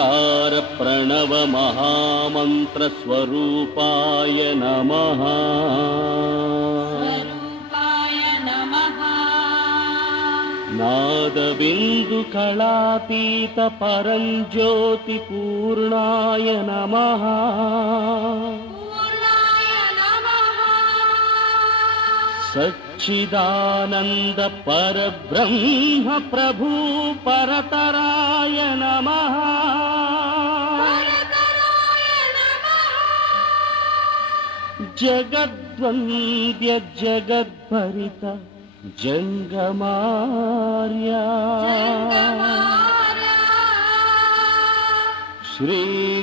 ಓಂಕಾರ ಪ್ರಣವ ಮಹಾಮಂತ್ರ ಸ್ವರೂಪಾಯ ನಮಃ. ನಾದಬಿಂದು ಕಳಾತೀತ ಪರಂಜ್ಯೋತಿ ಪೂರ್ಣಾಯ ನಮಃ. ಸಚ್ಚಿದಾನಂದ ಪರಬ್ರಹ್ಮ ಪ್ರಭು ಪರತರಾಯ ನಮಃ. ಜಗದ್ವಂದ್ಯ ಜಗದ್ಭರಿತ ಜಂಗಮಾರ್ಯ ಶ್ರೀ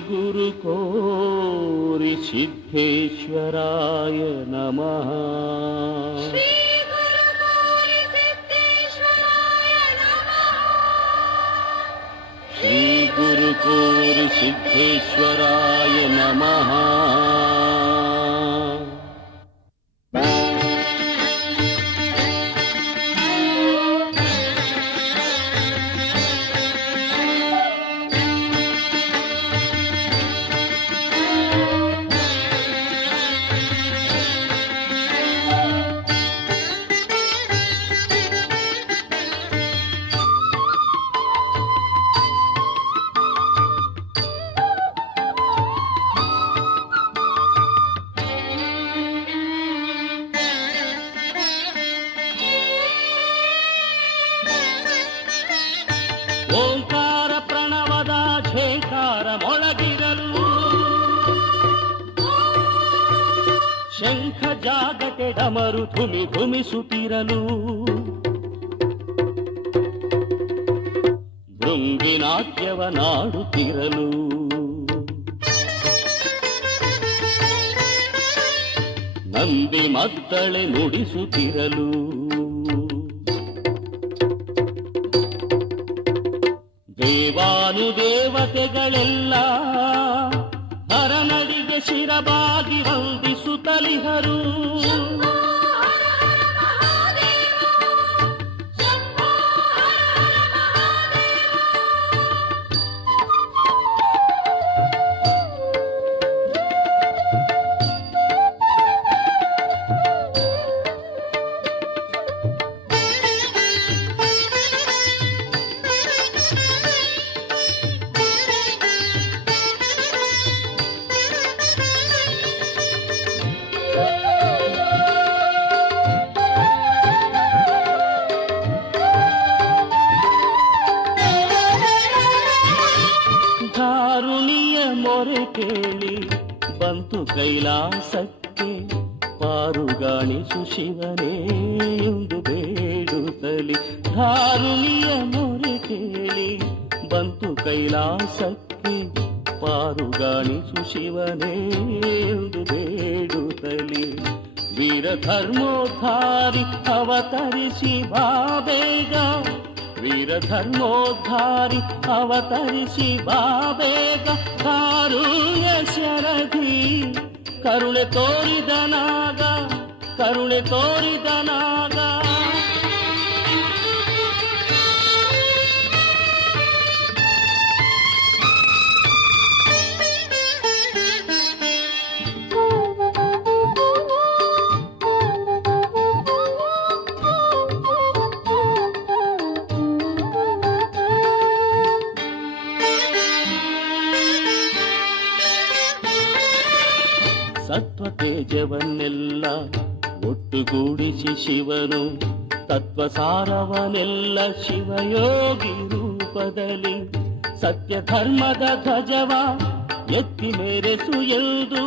ಗುರು ಕೋರಿ ಸಿದ್ಧೇಶ್ವರಾಯ ನಮಃ. ಶ್ರೀ ಗುರು ಕೋರಿ ಸಿದ್ಧೇಶ್ವರಾಯ ನಮಃ. ಓಂಕಾರ ಪ್ರಣವದ ಝೇಂಕಾರ ಮೊಳಗಿರಲು ಶಂಖ ಜಾಗಟೆ ಡಮರು ಧುಮಿ ಧುಮಿಸುತ್ತಿರಲು ಭೃಂಗಿನಾಟ್ಯವ ನಾಡುತ್ತಿರಲು ನಂದಿ ಮದ್ದಳೆ ನುಡಿಸುತ್ತಿರಲು ದೇವಾನುದೇವತೆಗಳೆಲ್ಲ ಹರನಡಿಗೆ ಶಿರಬಾಗಿ ವಂದಿಸುತ್ತಲಿಹರು. ಧಾರುಣಿಯ ಮೊರೆ ಕೇಳಿ ಬಂತು ಕೈಲಾಸಕ್ಕೆ ಪಾರುಗಾಣಿಸು ಶಿವನೇ ಎಂದು ಬೇಡುತ್ತಲಿ. ಧಾರುಣಿಯ ಮೊರೆ ಕೇಳಿ ಬಂತು ಕೈಲಾಸಕ್ಕೆ ಪಾರುಗಾಣಿಸು ಶಿವನೇ ಎಂದು ಬೇಡುತ್ತಲಿ. ವೀರಧರ್ಮೋದ್ಧಾರಿ ಅವತರಿಸಿ ಬಾಬೇಗ, ವೀರಧರ್ಮೋದ್ಧಾರಿ ಅವತರಿಸಿ ಬಾಬೇಗ. ಕಾರುಣ್ಯ ಶರಧಿ ಕರುಣೆ ತೋರಿದ ನಾಗ, ಕರುಣೆ ತೋರಿದ ನಾಗ. ಸತ್ವ ತೇಜವನ್ನೆಲ್ಲ ಒಟ್ಟುಗೂಡಿಸಿ ಶಿವನು ತತ್ವಸಾರವನೆಲ್ಲ ಶಿವಯೋಗಿ ರೂಪದಲ್ಲಿ ಸತ್ಯ ಧರ್ಮದ ಧ್ವಜವ ಎತ್ತಿ ಮೇರೆಸು ಎಂದು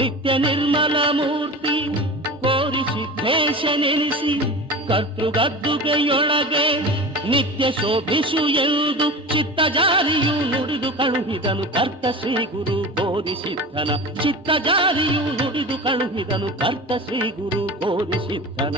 ನಿತ್ಯ ನಿರ್ಮಲ ಮೂರ್ತಿ ಕೋರಿ ಸಿದ್ಧೇಶ ನೆನೆಸಿ ಕರ್ತೃಗದ್ದುಗೆಯೊಳಗೆ ನಿತ್ಯ ಶೋಭಿಸು ಎಂದು ಚಿತ್ತಜಾರಿಯು ನುಡಿದು ಕಳುಹಿದನು ಕರ್ತ ಶ್ರೀ ಗುರು ಬೋಧಿಸಿದ್ದನ. ಚಿತ್ತಜಾರಿಯು ನುಡಿದು ಕಳುಹಿದನು ಕರ್ತ ಶ್ರೀ ಗುರು ಬೋಧಿಸಿದ್ದನ.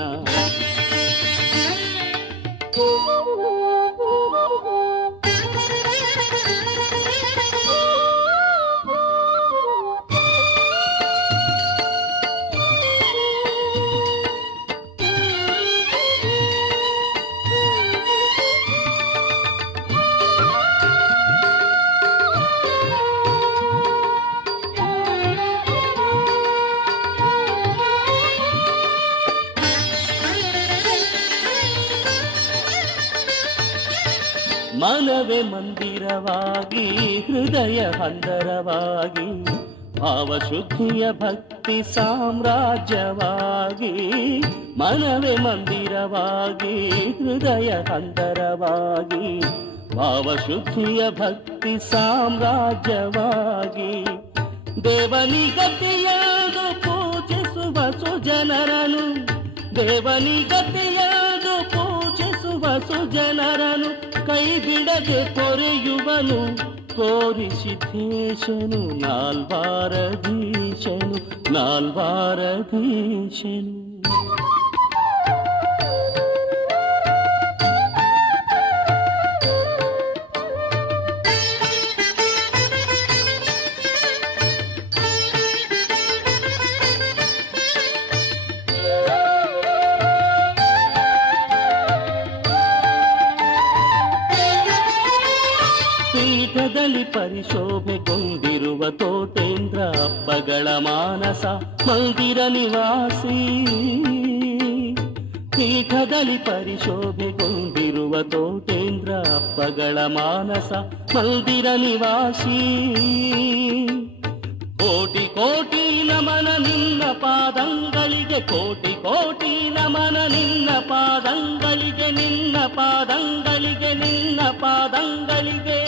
ಮನವೇ ಮಂದಿರವಾಗಿ ಹೃದಯ ಹಂದರವಾಗಿ ಭಾವಶುದ್ಧಿಯ ಭಕ್ತಿ ಸಾಮ್ರಾಜ್ಯವಾಗಿ ಮನವೇ ಮಂದಿರವಾಗಿ ಹೃದಯ ಹಂದರವಾಗಿ ಭಾವಶುದ್ಧಿಯ ಭಕ್ತಿ ಸಾಮ್ರಾಜ್ಯವಾಗಿ ದೇವನಿಗತಿಯಾದು ಪೂಜಿಸುವ ಸುಜನರನು ದೇವನಿಗತಿಯಾದು ಪೂಜಿಸುವ ಸುಜನರನು ಕೈ ಬಿಡದೆ ಪೊರೆಯುವನು ಕೋರಿಸಿದ್ದೇಶನು ನಾಲ್ವಾರಧೀಶನು ನಾಲ್ವಾರಧೀಶನು. ಪೀಠದಲ್ಲಿ ಪರಿಶೋಭೆಗೊಂಡಿರುವ ತೋಟೇಂದ್ರ ಅಪ್ಪಗಳ ಮಾನಸ ಮಂದಿರ ನಿವಾಸಿ ಪೀಠದಲ್ಲಿ ಪರಿಶೋಭೆಗೊಂಡಿರುವ ತೋಟೇಂದ್ರ ಅಪ್ಪಗಳ ಮಾನಸ ಮಂದಿರ ನಿವಾಸಿ ಕೋಟಿ ಕೋಟಿ ನಮನ ನಿನ್ನ ಪಾದಂಗಳಿಗೆ ಕೋಟಿ ಕೋಟಿ ನಮನ ನಿನ್ನ ಪಾದಂಗಳಿಗೆ ನಿನ್ನ ಪಾದಂಗಳಿಗೆ ನಿನ್ನ ಪಾದಂಗಳಿಗೆ.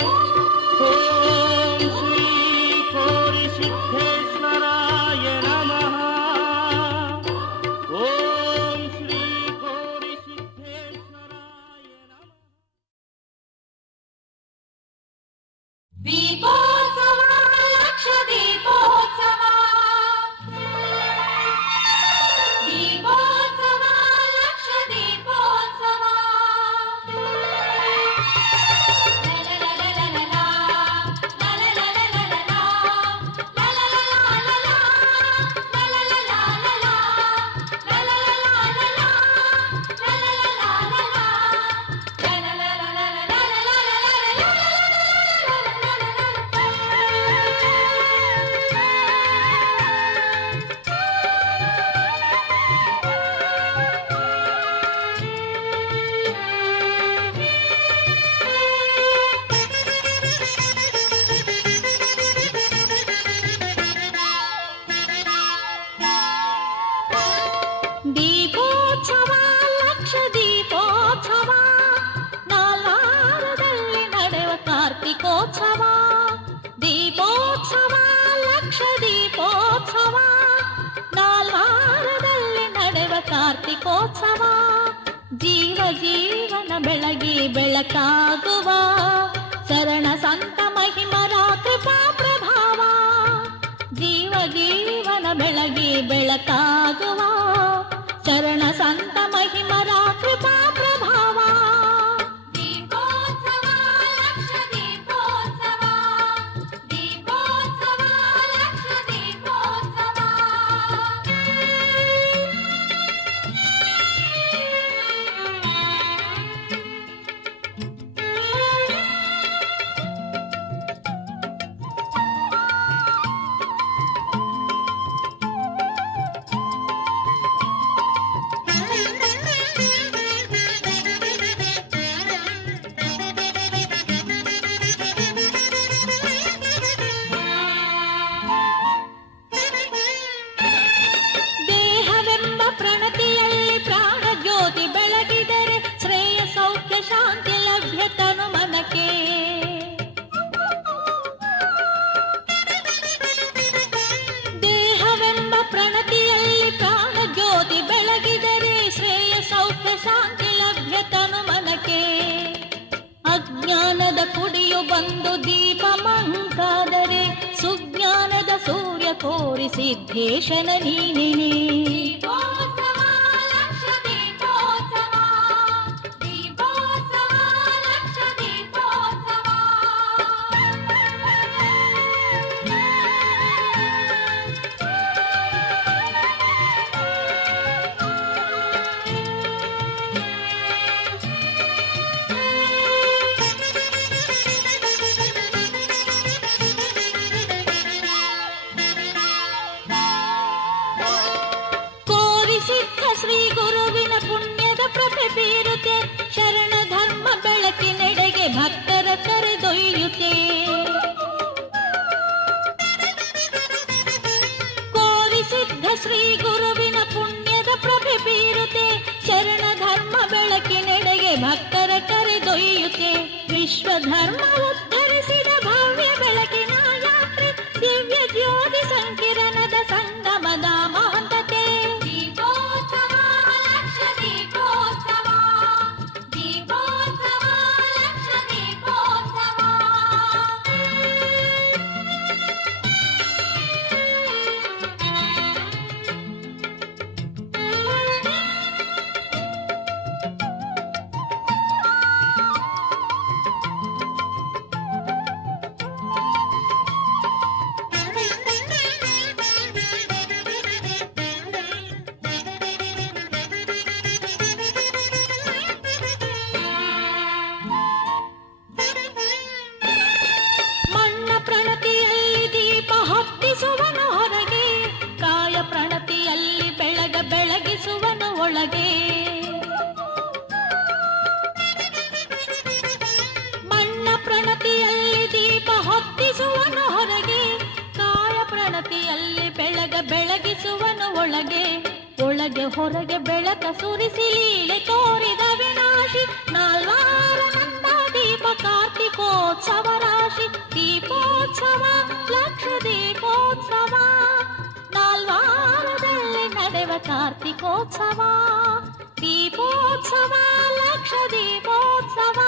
ಓಂ ಶ್ರೀ ಕೋರಿ ಸಿದ್ದೇಶ್ವರಾಯ ನಮಃ. ಓಂ ಶ್ರೀ ಕೋರಿ ಸಿದ್ದೇಶ್ವರಾಯ ನಮಃ. ದೀಪೋತ್ಸವ ಲಕ್ಷ ದೀಪೋತ್ಸವ ದೀಪೋತ್ಸವ ಲಕ್ಷ ದೀಪೋತ್ಸವ ದೀಪೋತ್ಸವ ಲಕ್ಷ ದೀಪೋತ್ಸವ ನಾಲ್ವಾರದಲ್ಲಿ ನಡೆವ ಕಾರ್ತಿಕೋತ್ಸವ ದೀಪೋತ್ಸವ ಲಕ್ಷ ದೀಪೋತ್ಸವ ನಾಲ್ವಾರದಲ್ಲಿ ನಡೆವ ಕಾರ್ತಿಕೋತ್ಸವ ಜೀವ ಜೀವನ ಬೆಳಗಿ ಬೆಳಕಾಗುವ ಶರಣ ಸಂತ ಮಹಿಮರ ಕೃಪಾ ಪ್ರಭಾವ ಜೀವ ಜೀವನ ಬೆಳಗಿ ಬೆಳಕಾಗುವ ಶರಣ ಸಂತ ಮಹಿಮರ ಕೃಪಾ ಪ್ರಭಾವ. ದೀಪೋತ್ಸವ ಲಕ್ಷ ದೀಪೋತ್ಸವ ದೀಪೋತ್ಸವ ಲಕ್ಷ ದೀಪೋತ್ಸವ. ದೇಹವೆಂಬ ಪ್ರಣತಿಯಲ್ಲಿ ಪ್ರಾಣ ಜ್ಯೋತಿ ಬೆಳಗಿದರೆ ಶ್ರೇಯ ಸೌಖ್ಯ ಶಾಂತಿ ಲಭ್ಯತನು ಮನಕ್ಕೆ ದೇಹವೆಂಬ ಪ್ರಣತಿಯಲ್ಲಿ ಪ್ರಾಣ ಜ್ಯೋತಿ ಬೆಳಗಿದರೆ ಶ್ರೇಯ ಸೌಖ್ಯ ಶಾಂತಿ ಲಭ್ಯತನು ಮನಕ್ಕೆ ಅಜ್ಞಾನದ ಕುಡಿಯು ಬಂದು ದೀಪ ಮಂಕಾದರೆ ಸುಜ್ಞಾನದ ಸೂರ್ಯ ಕೋರಿ ಸಿದ್ದೇಶನ ನೀನೇ. ದೀಪೋತ್ಸವ ಲಕ್ಷ ದೀಪೋತ್ಸವ ದೀಪೋತ್ಸವ ಲಕ್ಷ ದೀಪೋತ್ಸವ. ವಿಶ್ವಧರ್ಮ ಉದ್ಧರಿಸಿದ ಭವ್ಯ ಬೆಳಕಿನ ಯಾತ್ರೆ, ದಿವ್ಯ ಜ್ಯೋತಿ ಸಂಕಿರಣದ ಸಂಗಮದ ಮಹಂತತೆ. ದೀಪೋತ್ಸವ ಲಕ್ಷ ದೀಪೋತ್ಸವ, ದೀಪೋತ್ಸವ ಲಕ್ಷ ದೀಪೋತ್ಸವ. ಮಣ್ಣ ಪ್ರಣತಿಯಲ್ಲಿ ದೀಪ ಹೊತ್ತಿಸುವನು ಹೊರಗೆ, ಕಾಯ ಪ್ರಣತಿಯಲ್ಲಿ ಬೆಳಗಿಸುವನು ಒಳಗೆ. ಮಣ್ಣ ಪ್ರಣತಿಯಲ್ಲಿ ದೀಪ ಹೊತ್ತಿಸುವನು ಹೊರಗೆ, ಕಾಯ ಪ್ರಣತಿಯಲ್ಲಿ ಬೆಳಗಿಸುವನು ಒಳಗೆ. ಒಳಗೆ ಹೊರಗೆ ಬೆಳಕ ಸುರಿಸಿ ಲೀಲೆ ತೋರಿದ ವಿನಾಶಿ, ನಾಲ್ವಾರ ನಂದ ದೀಪ ಕಾರ್ತಿಕೋತ್ಸವ ರಾಶಿ. ದೀಪೋತ್ಸವ ಲಕ್ಷ ದೀಪೋತ್ಸವ, ನಾಲ್ವಾರದಲ್ಲಿ ನಡೆವ ಕಾರ್ತಿಕೋತ್ಸವ. ದೀಪೋತ್ಸವ ಲಕ್ಷ ದೀಪೋತ್ಸವ,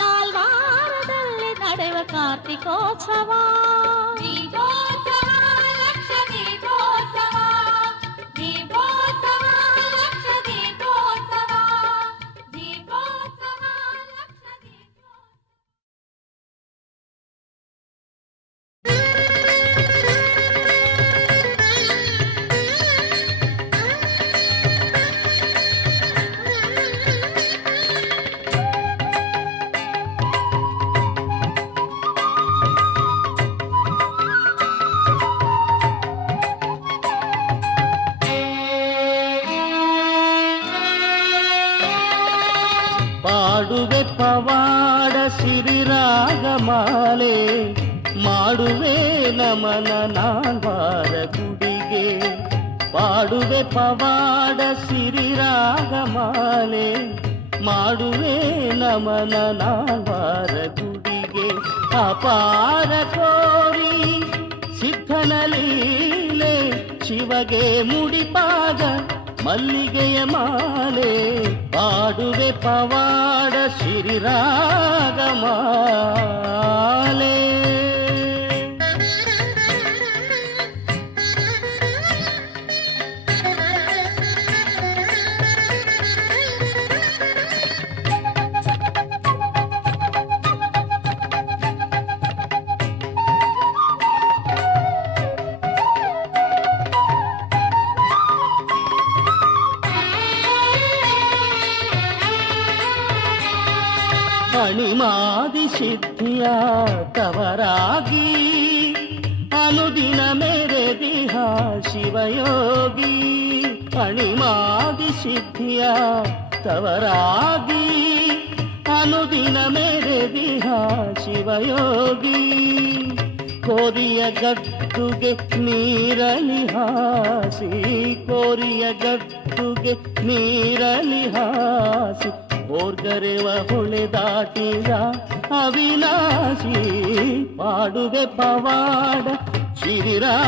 ನಾಲ್ವಾರದಲ್ಲಿ ನಡೆವ ಕಾರ್ತಿಕೋತ್ಸವ. ದೀಪೋತ್ಸವ ಲಕ್ಷ ದೀಪೋತ್ಸವ, ದೀಪೋತ್ಸವ ಲಕ್ಷ ದೀಪೋತ್ಸವ, ದೀಪೋತ್ಸವ ಲಕ್ಷ ದೀಪೋತ್ಸವ. ಪಾಡುವೆ ಪವಾಡ ಸಿರಿರಾಗಮಾಲೆ, ಮಾಡುವೆ ನಮನ ನಾಲ್ವಾರ ಗುಡಿಗೆ. ಪಾಡುವೆ ಪವಾಡ ಸಿರಿರಾಗಮಾಲೆ, ಮಾಡುವೆ ನಮನ ನಾಲ್ವಾರ ಗುಡಿಗೆ. ಅಪಾರ ಕೋರಿ ಸಿದ್ಧನ ಲೀಲೆ, ಶಿವಗೆ ಮುಡಿಪಾದ ಮಲ್ಲಿಗೆಯ ಮಾಲೆ. ಪಾಡುವೆ ಪವಾಡ ಸಿರಿರಾಗಮಾಲೆ. ಅಣಿಮಾದಿ ಸಿದ್ಧಿಯ ತವರಾಗಿ, ಅನುದಿನ ಮೆರೆದಿಹ ಶಿವಯೋಗಿ. ಅಣಿಮಾದಿ ಸಿದ್ಧಿಯ ತವರಾಗಿ, ಅನುದಿನ ಮೆರೆದಿಹ ಶಿವಯೋಗಿ. ಕೋರಿಯ ಗದ್ದುಗೆ ನೀರಲಿ ಹಾಸಿ, ಕೋರಿಯ ಗದ್ದುಗೆ ನೀರಲಿ ಹಾಸಿ. ಓರ್ಗರೆವ ಹೊಳೆ ದಾಟಿದ ಅವಿನಾಶಿ, ಪಾಡುವೆ ಪವಾಡ ಶ್ರೀರಾಗಮಾಲೆ.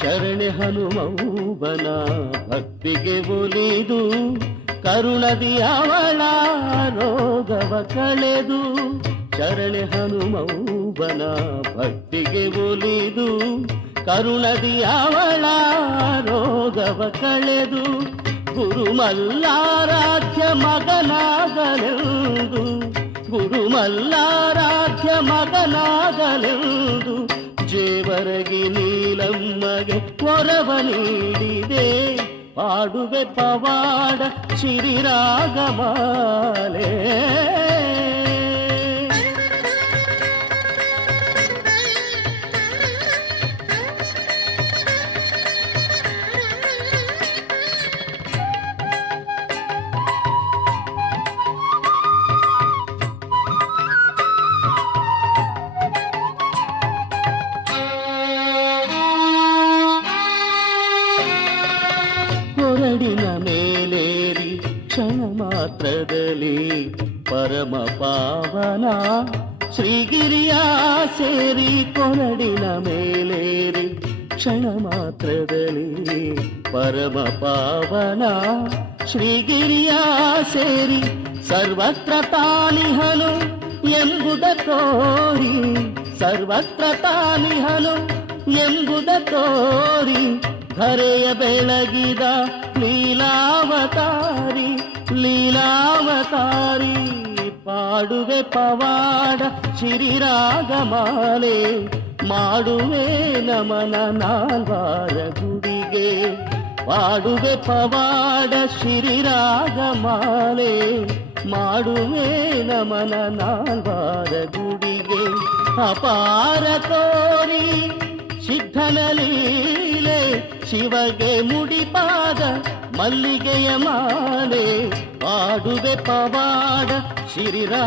ಶರಣೆ ಹನುಮೌಬನ ಭಕ್ತಿಗೆ ಒಲಿದು, ಕರುಣದಿ ಅವಳ ರೋಗವ ಕಳೆದು. ಶರಣೆ ಹನುಮೌಬನ ಭಕ್ತಿಗೆ ಒಲಿದು, ಕರುಣದಿ ಅವಳ ರೋಗವ ಕಳೆದು. ಗುರುಮಲ್ಲಾರಾಧ್ಯ ಮಗನಾಗಲೆಂದು, ಗುರುಮಲ್ಲಾರಾಧ್ಯ ಮಗನಾಗಲೆಂದು. ಜೇವರಗಿ ನೀಲಮ್ಮಗೆ ವರವ ನೀಡಿದೆ, ಪಾಡುವೆ ಪವಾಡ ಶ್ರೀರಾಗಮಾಲೆ. ಕ್ಷಣ ಮಾತ್ರದಲ್ಲಿ ಪರಮ ಪಾವನ ಶ್ರೀಗಿರಿಯ ಸೇರಿ ಕೊರಡಿನ ಮೇಲೇರಿ ಕ್ಷಣ ಮಾತ್ರದಲ್ಲಿ ಪರಮ ಪಾವನ ಶ್ರೀಗಿರಿಯ ಸೇರಿ ಸರ್ವತ್ರ ತಾನಿಹನು ಎಂಬುದ ತೋರಿ ಸರ್ವತ್ರ ತಾನಿಹನು ಎಂಬುದ ತೋರಿ ಧರೆಯ ಬೆಳಗಿದ ಲೀಲಾವತಾರಿ ಲೀಲಾವತಾರಿ ಪಾಡುವೆ ಪವಾಡ ಶ್ರೀರಾಗಮಾಲೆ ಮಾಡುವೆ ನಮನ ನಾಲ್ವಾರ ಗುಡಿಗೆ ಪಾಡುವೆ ಪವಾಡ ಶ್ರೀರಾಗಮಾಲೆ ಮಾಡುವೆ ನಮನ ನಾಲ್ವಾರ ಗುಡಿಗೆ ಅಪಾರ ತೋರಿ ಸಿದ್ಧನ ಲೀಲೆ ಶಿವಗೆ ಮುಡಿಪಾದ ಮಲ್ಲಿಗೆಯ ಮಾಲೆ ಪಾಡುವೆ ಪವಾಡ ಶ್ರೀರಾಗಮಾಲೆ.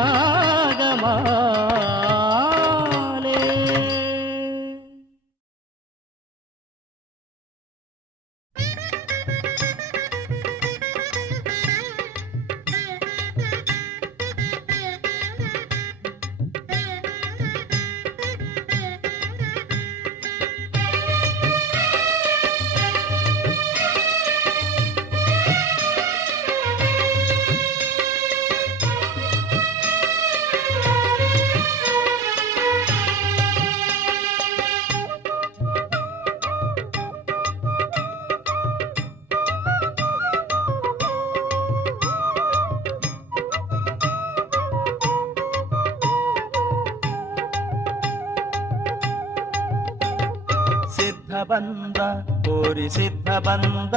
ಬಂದ ಕೋರಿ ಸಿದ್ಧ ಬಂದ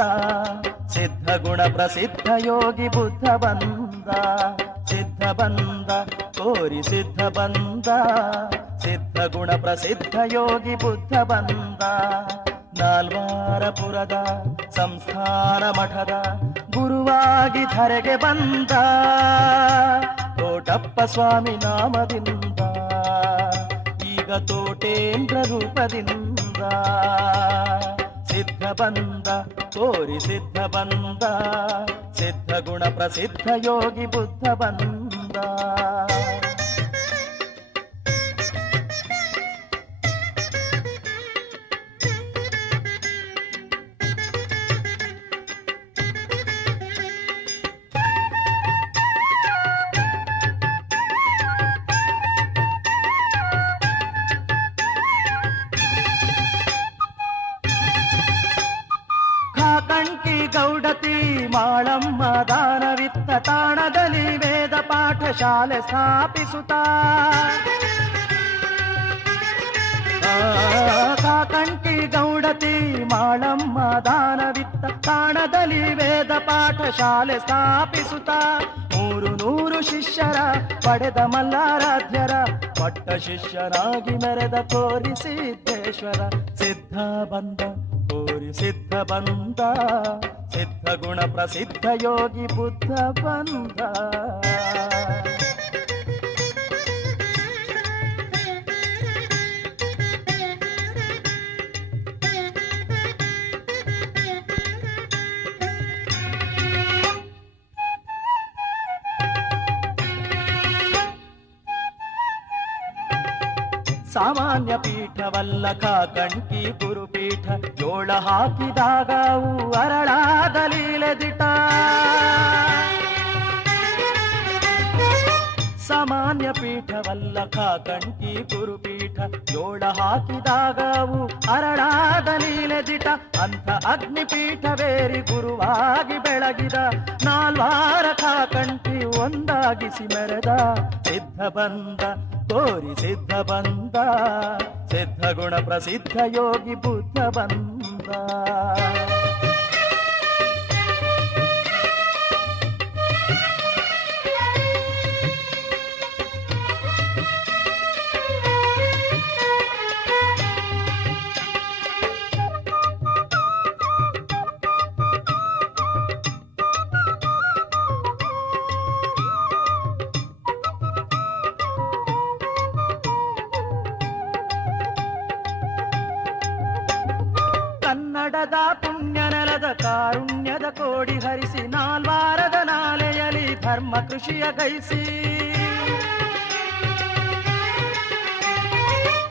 ಸಿದ್ಧ ಗುಣ ಪ್ರಸಿದ್ಧ ಯೋಗಿ ಬುದ್ಧ ಬಂದ ಸಿದ್ಧ ಬಂದ ಕೋರಿ ಸಿದ್ಧ ಬಂದ ಸಿದ್ಧ ಗುಣ ಪ್ರಸಿದ್ಧ ಯೋಗಿ ಬುದ್ಧ ಬಂದ ನಾಲ್ವಾರಪುರದ ಸಂಸ್ಥಾನ ಮಠದ ಗುರುವಾಗಿ ಧರೆಗೆ ಬಂದ ಕೋಟಪ್ಪ ಸ್ವಾಮಿ ನಾಮದಿಂದ ಈಗ ತೋಟೇಂದ್ರ ರೂಪದಿಂದ ಸಿದ್ಧ ಬಂದ ಕೋರಿ ಸಿದ್ಧ ಬಂದ ಸಿದ್ಧ ಗುಣ ಪ್ರಸಿದ್ಧ ಯೋಗಿ ಬುದ್ಧ ಬಂದ. ಗೌಡತಿ ಮಾಳಮ್ಮ ದಾನವಿತ್ತ ತಾಣದಲ್ಲಿ ವೇದ ಪಾಠಶಾಲೆ ಸ್ಥಾಪಿಸುತ್ತಾ ಕಾಕಂಟಿ ಗೌಡತಿ ಮಾಳಮ್ಮ ದಾನವಿತ್ತ ತಾಣದಲ್ಲಿ ವೇದ ಪಾಠಶಾಲೆ ಸ್ಥಾಪಿಸುತ್ತಾ 300 ಶಿಷ್ಯರ ಪಡೆದ ಮಲ್ಲಾರಾಧ್ಯರ ಪಟ್ಟ ಶಿಷ್ಯರಾಗಿ ಮೆರೆದ ಕೋರಿ ಸಿದ್ದೇಶ್ವರ ಸಿದ್ಧ ಬಂದ ಕೋರಿ ಸಿದ್ಧ ಬಂದ ಸಿದ್ಧ ಗುಣ ಪ್ರಸಿದ್ಧ ಯೋಗಿ ಬುದ್ಧ ಬಂದ. ಸಾಮಾನ್ಯ ಪೀಠವಲ್ಲ ಕಾಕಂಟಿ ಗುರುಪೀಠ ಜೋಳ ಹಾಕಿದಾಗ ಅವು ಅರಳಾದ ಲೀಲೆದಿಟ ಸಾಮಾನ್ಯ ಪೀಠವಲ್ಲ ಕಾಕಂಟಿ ಗುರುಪೀಠ ಜೋಳ ಹಾಕಿದಾಗ ಅವು ಅರಳಾದ ಲೀಲೆದಿಟ ಅಂಥ ಅಗ್ನಿಪೀಠವೇರಿ ಗುರುವಾಗಿ ಬೆಳಗಿದ ನಾಲ್ವಾರ ಕಾಕಂಟಿ ಒಂದಾಗಿಸಿ ಮೆರೆದ ಸಿದ್ಧ ಬಂದ ಕೋರಿ ಸಿದ್ಧ ಬಂದ ಸಿದ್ಧ ಗುಣ ಪ್ರಸಿದ್ಧ ಯೋಗಿ ಬುದ್ಧ ಬಂದ. ಕನ್ನಡದ ಪುಣ್ಯ ಧರ್ಮ ಕೃಷಿಯ ಗೈಸಿ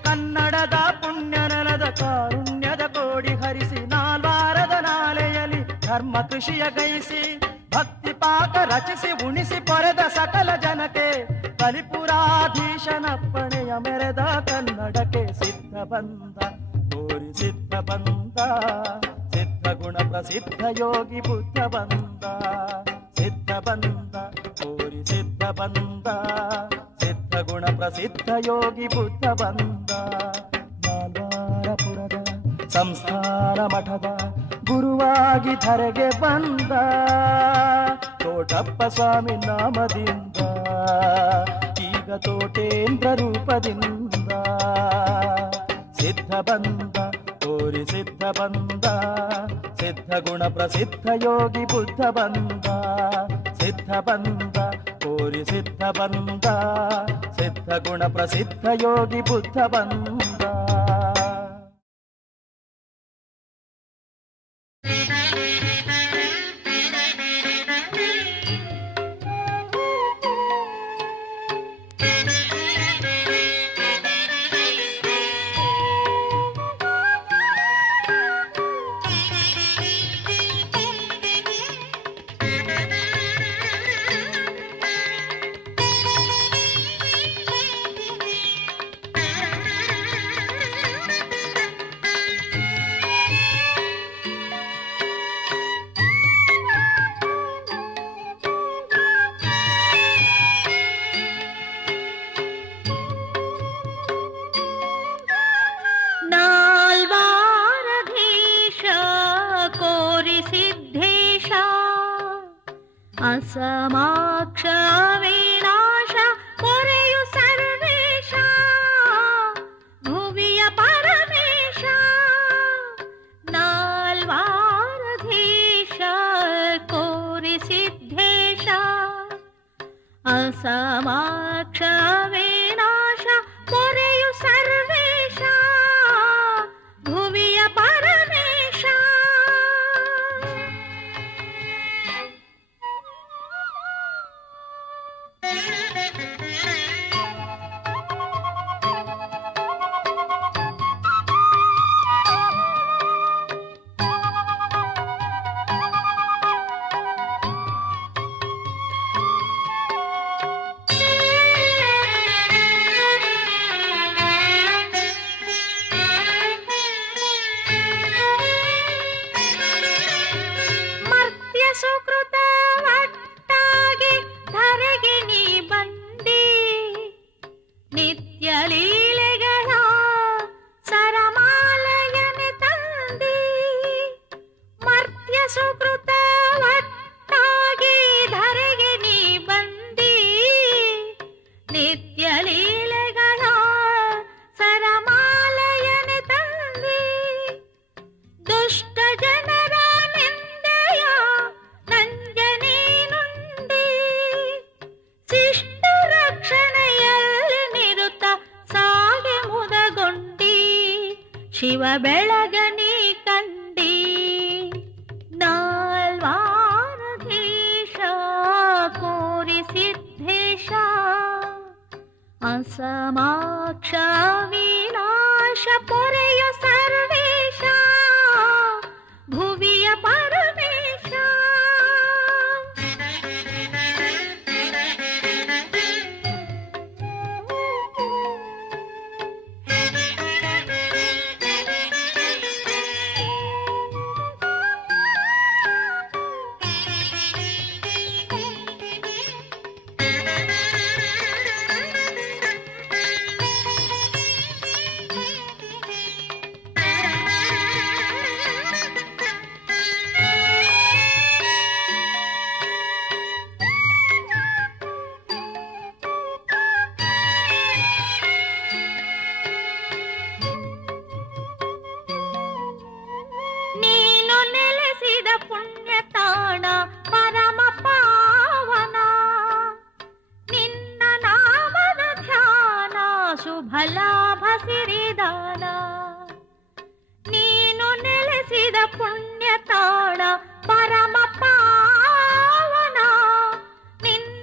ಕನ್ನಡದ ಪುಣ್ಯ ನೆಲದ ಕಾರುಣ್ಯದ ಕೋಡಿ ಹರಿಸಿ ನಾಲ್ವಾರದ ನಾಲೆಯಲ್ಲಿ ಧರ್ಮ ಕೃಷಿಯ ಗೈಸಿ ಭಕ್ತಿ ಪಾಕ ರಚಿಸಿ ಉಣಿಸಿ ಪೊರೆದ ಸಕಲ ಜನಕ್ಕೆ ಕಲಿಪುರಾಧೀಶನಪ್ಪಣೆಯ ಮೆರೆದ ಕನ್ನಡಕ್ಕೆ ಸಿದ್ಧ ಬಂದ ಕೋರಿ ಸಿದ್ಧ ಬಂದ ಸಿದ್ಧ ಗುಣ ಪ್ರಸಿದ್ಧ ಯೋಗಿ ಬುದ್ಧ ಬಂದ ಸಿದ್ಧ ಬಂದ ಕೋರಿ ಸಿದ್ಧ ಬಂದ ಸಿದ್ಧ ಗುಣ ಪ್ರಸಿದ್ಧ ಯೋಗಿ ಬುದ್ಧ ಬಂದ ನಾಲ್ವಾರಪುರದ ಸಂಸ್ಥಾನ ಮಠದ ಗುರುವಾಗಿ ಧರೆಗೆ ಬಂದ ತೋಟಪ್ಪ ಸ್ವಾಮಿ ನಾಮದಿಂದ ಈಗ ತೋಟೇಂದ್ರ ರೂಪದಿಂದ ಸಿದ್ಧ ಬಂದ ಕೋರಿ ಸಿದ್ಧ ಬಂದ ಸಿದ್ಧ ಗುಣ ಪ್ರಸಿದ್ಧ ಯೋಗಿ ಬುದ್ಧ ಬಂದ ಸಿದ್ಧ ಬಂದ ಕೋರಿ ಸಿದ್ಧ ಬಂದ ಸಿದ್ಧ ಗುಣ ಪ್ರಸಿದ್ಧ ಯೋಗಿ ಬುದ್ಧ ಬಂದ ಅಸಮಾಕ್ಷ ವಿನಾಶ ಪೊರೆಯು ಸರ್ವೇಶ ಭುವಿಯ ಪರಮೇಶ ನಾಲ್ವಾರಧೀಶ ಕೋರಿ ಸಿದ್ಧೇಶ ಅಸಮಾಕ್ಷ ವಿನಾಶ ಪೊರೆಯು ಸರ್ವೇಶ ಭುವಿಯ ಪರಮೇಶ ಶಿವ ಬೆಳಗನಿ ಕಂಡಿ ನಾಲ್ವಾರಧೀಶ ಕೋರಿ ಸಿದ್ಧೇಶ ಅಸಮಾಕ್ಷ ವಿನಾಶ ಪೊರೆಯ ಸರ್ವೇಶ ಭುವಿಯ ಪರಮೇಶ ಶುಭಲಾಭ ಸಿರಿದಾನ ನೀನು ನೆಲೆಸಿದ ಪುಣ್ಯ ತಾಣ ಪರಮ ಪಾವನ ನಿನ್ನ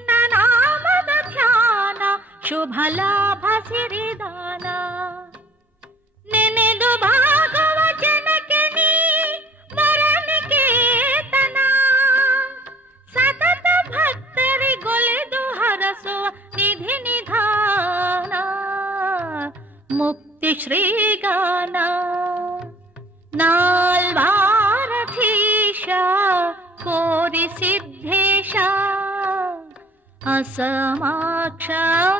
ಶುಭ ಲಾಭ ಸಿರಿದಾನ ನೆನೆದು ಭಾಗವ ಜನಕ್ಕೆ ನೀ ವರನಿಕೇತನ ಸತತ ಭಕ್ತರಿಗೊಲಿದು ಹರಸುವ ನಿಧಿ ನಿಧಾನ ಮುಕ್ತಿ ಶ್ರೀಗಾನ ನಾಲ್ವಾರಧೀಶ ಕೋರಿ ಸಿದ್ಧೇಶ ಅಸಮಾಕ್ಷ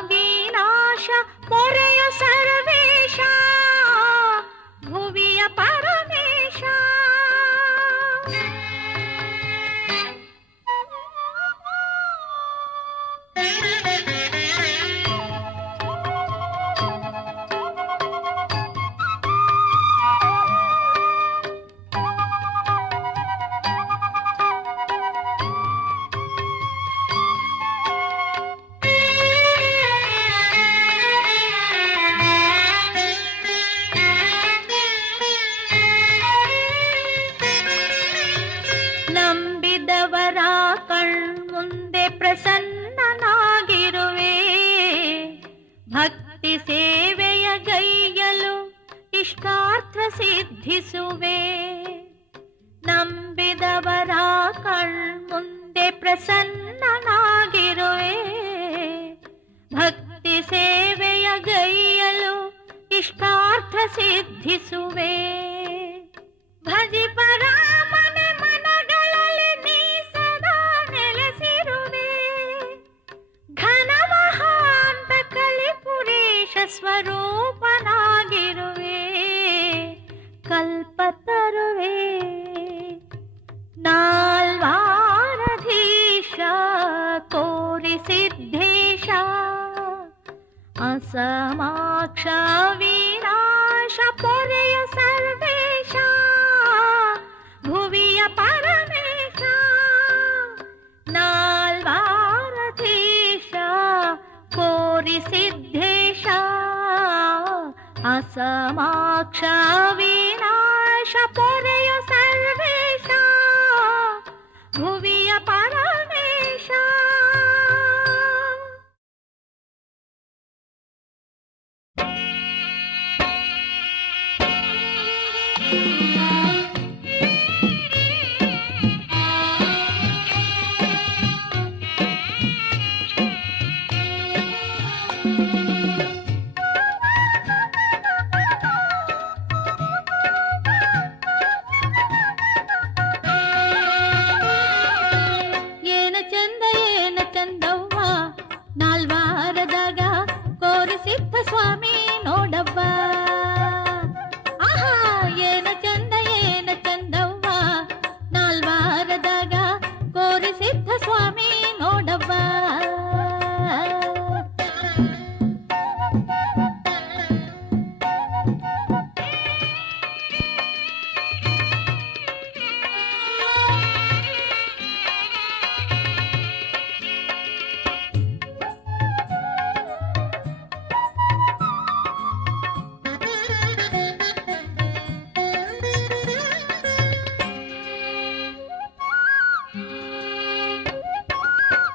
ವಿನಾಶ ಪೊರೆಯ ಸರ್ವೇಶ ಭುವಿಯ ಪರಮೇಶ ನಂಬಿದವರ ಕಣ್ಮುಂದೆ ಪ್ರಸನ್ನನಾಗಿರುವೆ ಭಕ್ತಿ ಸೇವೆಯ ಗೈಯಲು ಇಷ್ಟಾರ್ಥ ಸಿದ್ಧಿಸುವೆ ನಂಬಿದವರ ಕಣ್ಮುಂದೆ ಪ್ರಸನ್ನನಾಗಿರುವೆ ಭಕ್ತಿ ಸೇವೆಯ ಗೈಯಲು ಇಷ್ಟಾರ್ಥ ಸಿದ್ಧಿಸುವೆ ಭಜಿಪರಾಮನೆ ಮನಗಳಲ್ಲಿ ನೀ ಸದಾ ನೆಲೆಸಿರುವೆ ಘನ ಮಹಾಂತ ಕಲಿಪುರೇಶ ಸ್ವರೂಪನಾಗಿರುವೆ ಕಲ್ಪತರುವೆ ನಾಲ್ವಾರಧೀಶ ಕೋರಿ ಸಿದ್ಧೇಶ ಅಸಮಾಕ್ಷ ವಿನಾಶ ಪೊರೆಯ ಸರ್ವೇಶ ಭುವಿಯ ಪರಮೇಶ ನಾಲ್ವಾರಧೀಶ ಕೋರಿ ಸಿದ್ಧೇಶ ಅಸಮಾಕ್ಷ ವಿನಾಶ ಪೊರೆಯ ಸರ್ವೇಶ ಭುವಿಯ ಪರಮೇಶ ಏನ ಚಂದ ಏನ ಚಂದವ್ವ ನಾಲ್ವಾರದಾಗ ಕೋರಿಸಿದ್ದ ಸ್ವಾಮಿ ನೋಡವ್ವ ಆಹಾ ಏನ ಚಂದವ್ವ ನಾಲ್ವಾರದಾಗ ಕೋರಿಸಿದ್ದ ಸ್ವಾಮಿ ನೋಡವ್ವ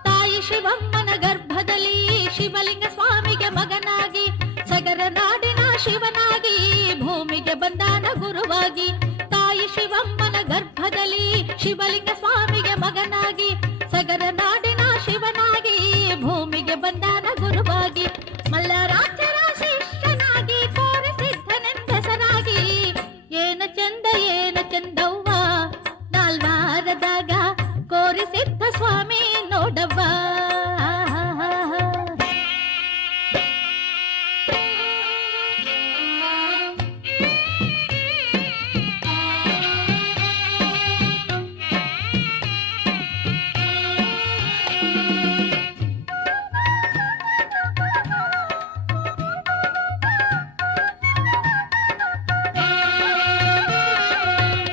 ತಾಯಿ ಶಿವಮ್ಮನ ಗರ್ಭದಲ್ಲಿ ಶಿವಲಿಂಗ ಸ್ವಾಮಿಗೆ ಮಗನಾಗಿ ಸಗರ ನಾಡಿನ ಶಿವನಾಗಿ ಭೂಮಿಗೆ ಬಂದಾನ ಗುರುವಾಗಿ ತಾಯಿ ಶಿವಮ್ಮನ ಗರ್ಭದಲ್ಲಿ ಶಿವಲಿಂಗ ಸ್ವಾಮಿಗೆ ಮಗನಾಗಿ ಸಗರ ನಾಡಿನ ಶಿವನಾಗಿ ಭೂಮಿಗೆ ಬಂದಾನ ಗುರುವಾಗಿ ಮಲ್ಲರಾಜರ ಶಿಷ್ಯನಾಗಿ ಕೋರಿಸಿದ್ದನೆಂದೆಸರಾಗಿ ಏನ ಚಂದವ್ವ ನಾಲ್ವಾರದಾಗ ಕೋರಿಸಿದ್ದ ಸ್ವಾಮಿ ನೋಡವ್ವ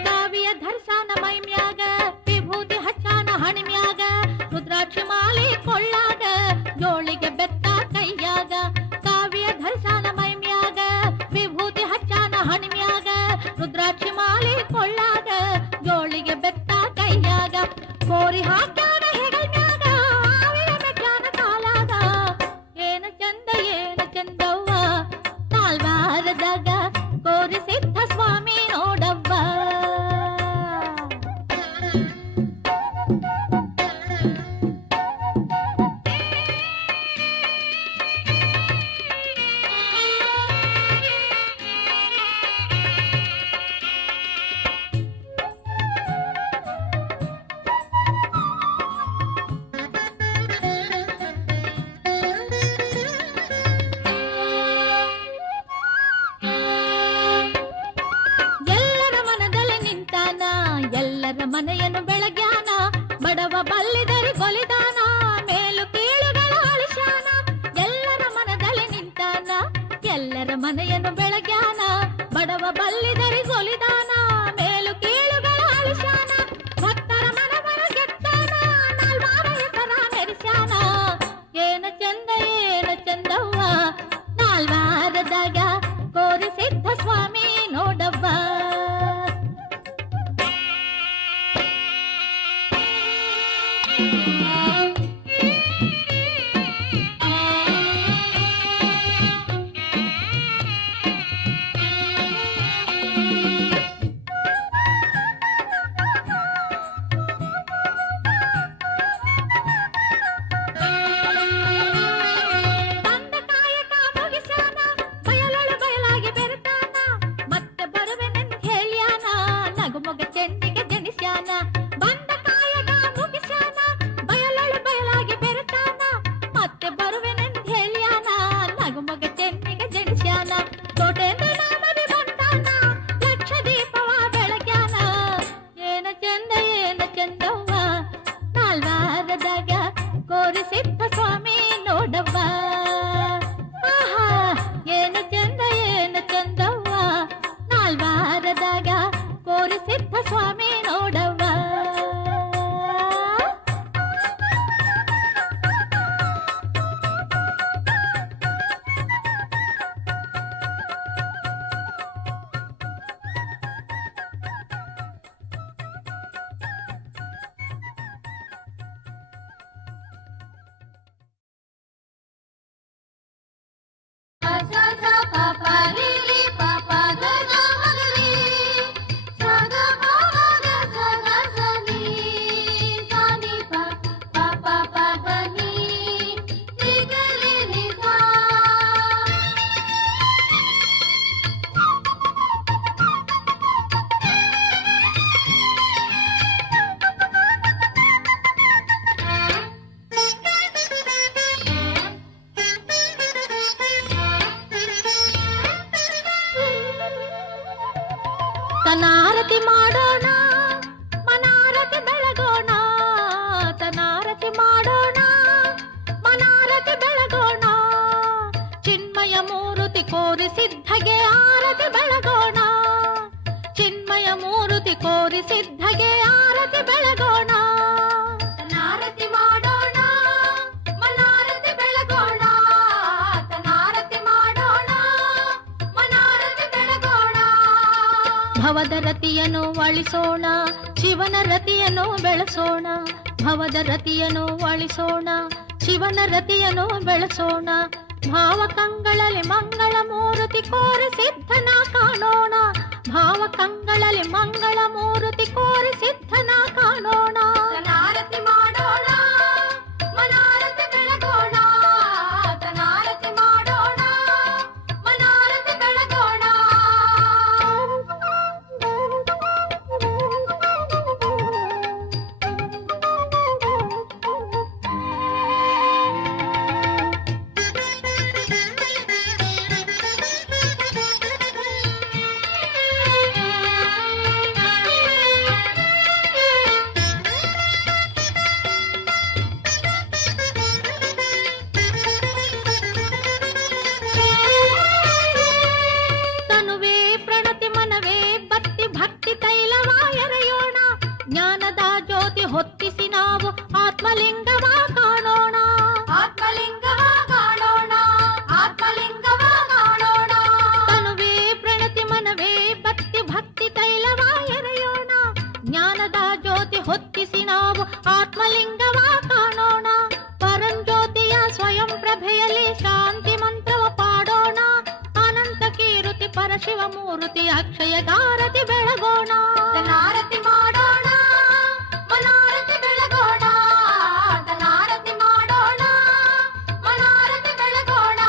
ಕಾವಿಯ ಧರ್ಸಾನ ಮೈಮ್ಯಾಗ ವಿಭೂತಿ ಹಚ್ಚಾನ ಹಣಿಮ್ಯಾಗ ರುದ್ರಾಕ್ಷಿ ಮಾಲೆ ಕೊಳ್ಳಾಗ ಜೋಳಿಗೆ ಬೆತ್ತ ಕೈಯಾಗ ಕಾವಿಯ ಧರ್ಸಾನ ಮೈಮ್ಯಾಗ ವಿಭೂತಿ ಹಚ್ಚಾನ ಹಣಿಮ್ಯಾಗ ರುದ್ರಾಕ್ಷಿ ಮಾಲೆ ಕೊಳ್ಳಾಗ ಜೋಳಿಗೆ ಬೆತ್ತ ಕೈಯಾಗ ಕೋರಿ ಹಾಕ್ಯಾನ ಹೆಗಲ್ಮ್ಯಾಗ ಆವಿಯ ಮೆಟ್ಟಾನ ಕಾಲಾಗ ಏನ ಚಂದ ಮನೆಯನ್ನು ಬೆಳಗ್ಯಾನ, ಬಡವ ಬಲ್ಲಿದರಿಗೊಲಿದಾನ, ಮೇಲು ಕೀಳುಗಳ ಅಳಿಸ್ಯಾನ, ಭಕ್ತರ ಮನವರ ಗೆದ್ದಾನ, ನಾಲ್ವಾರ ಹೆಸರ ಮೆರಿಸ್ಯಾನ. ಏನ ಚಂದ ಏನ ಚಂದವ್ವ ನಾಲ್ವಾರದಾಗ ಕೋರಿ ಸಿದ್ಧ ಸ್ವಾಮಿ ನೋಡವ್ವ. ತನಾರತಿ ಮಾಡೋಣ, ಮನಾರತಿ ಬೆಳಗೋಣ, ತನಾರತಿ ಮಾಡೋಣ, ಮನಾರತಿ ಬೆಳಗೋಣ, ಚಿನ್ಮಯ ಮೂರುತಿ ಕೋರಿ ಸಿದ್ಧಗೆ ಆರತಿ ಬೆಳಗೋಣ, ಚಿನ್ಮಯ ಮೂರುತಿ ಕೋರಿ ಸಿದ್ಧಗೆ ಆರತಿ ಬೆಳಗೋಣ. ತನಾರತಿ ಮಾಡೋಣ, ಮನಾರತಿ ಬೆಳಗೋಣ, ತನಾರತಿ ಮಾಡೋಣ, ಮನಾರತಿ ಬೆಳಗೋಣ. ಭವದ ರತಿಯನ್ನು ಅಳಿಸೋಣ, ಶಿವನ ರತಿಯನ್ನು ಬೆಳೆಸೋಣ, ಭವದ ರತಿಯನ್ನು ಅಳಿಸೋಣ, ಶಿವನ ರತಿಯನ್ನು ಬೆಳೆಸೋಣ. ಭಾವಕಂಗಳಲ್ಲಿ ಮಂಗಳ ಮೂರುತಿ ಕೋರಿ ಸಿದ್ಧನ ಕಾಣೋಣ, ಭಾವಕಂಗಳಲ್ಲಿ ಮಂಗಳ ಮೂರುತಿ ಕೋರಿ ಸಿದ್ಧನ ಕಾಣೋಣ. ತನಾರತಿ ಮಾಡೋಣ, ಮನಾರತಿ ಬೆಳಗೋಣ, ತನಾರತಿ ಮಾಡೋಣ, ಮನಾರತಿ ಬೆಳಗೋಣ. ತನುವೇ ಪ್ರಣತಿ ಮನವೇ ಭಕ್ತಿ ಭಕ್ತಿ ತೈಲವ ಎರೆಯೋಣ, ಜ್ಞಾನದ ಜ್ಯೋತಿ ಹೊತ್ತಿಸಿ ನಾವು ಆತ್ಮಲಿಂಗವ ಕಾಣೋಣ, ಆತ್ಮಲಿಂಗವ ಕಾಣೋಣ, ಆತ್ಮಲಿಂಗವ ಕಾಣೋಣ. ತನುವೇ ಪ್ರಣತಿ ಮನವೇ ಭಕ್ತಿ ಭಕ್ತಿ ತೈಲವ ಎರೆಯೋಣ, ಜ್ಞಾನದ ಜ್ಯೋತಿ ಹೊತ್ತಿಸಿ ನಾವು ಆತ್ಮಲಿಂಗವ ಕಾಣೋಣ. ಪರಂಜ್ಯೋತಿಯ ಸ್ವಯಂ ಪ್ರಭೆಯಲ್ಲಿ ಶಾಂತಿ ಮಂತ್ರವ ಪಾಡೋಣ, ಅನಂತ ಕೀರುತಿ ಪರಶಿವ ಮೂರುತಿ ಅಕ್ಷಯಗಾರತಿ ಬೆಳಗೋಣ. ತನಾರತಿ ಮಾಡೋಣ, ಮನಾರತಿ ಬೆಳಗೋಣ, ತನಾರತಿ ಮಾಡೋಣ, ಮನಾರತಿ ಬೆಳಗೋಣ.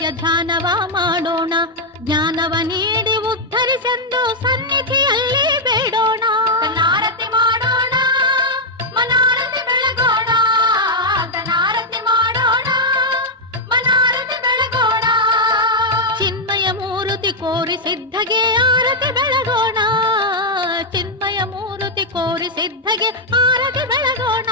ನಿತ್ಯ ಧ್ಯಾನವ ಮಾಡೋಣ. ಜ್ಞಾನವ ನೀಡಿ ಉದ್ಧರಿಸೆಂದು ಸನ್ನಿಧಿಯಲ್ಲಿ ಬೇಡೋಣ. ಧನಾರತಿ ಮಾಡೋಣ, ಮನಾರತಿ ಬೆಳಗೋಣ. ಧನಾರತಿ ಮಾಡೋಣ, ಮನಾರತಿ ಬೆಳಗೋಣ. ಚಿನ್ಮಯ ಮೂರುತಿ ಕೋರಿ ಸಿದ್ಧಗೆ ಆರತಿ ಬೆಳಗೋಣ. ಚಿನ್ಮಯ ಮೂರುತಿ ಕೋರಿ ಸಿದ್ಧಗೆ ಆರತಿ ಬೆಳಗೋಣ.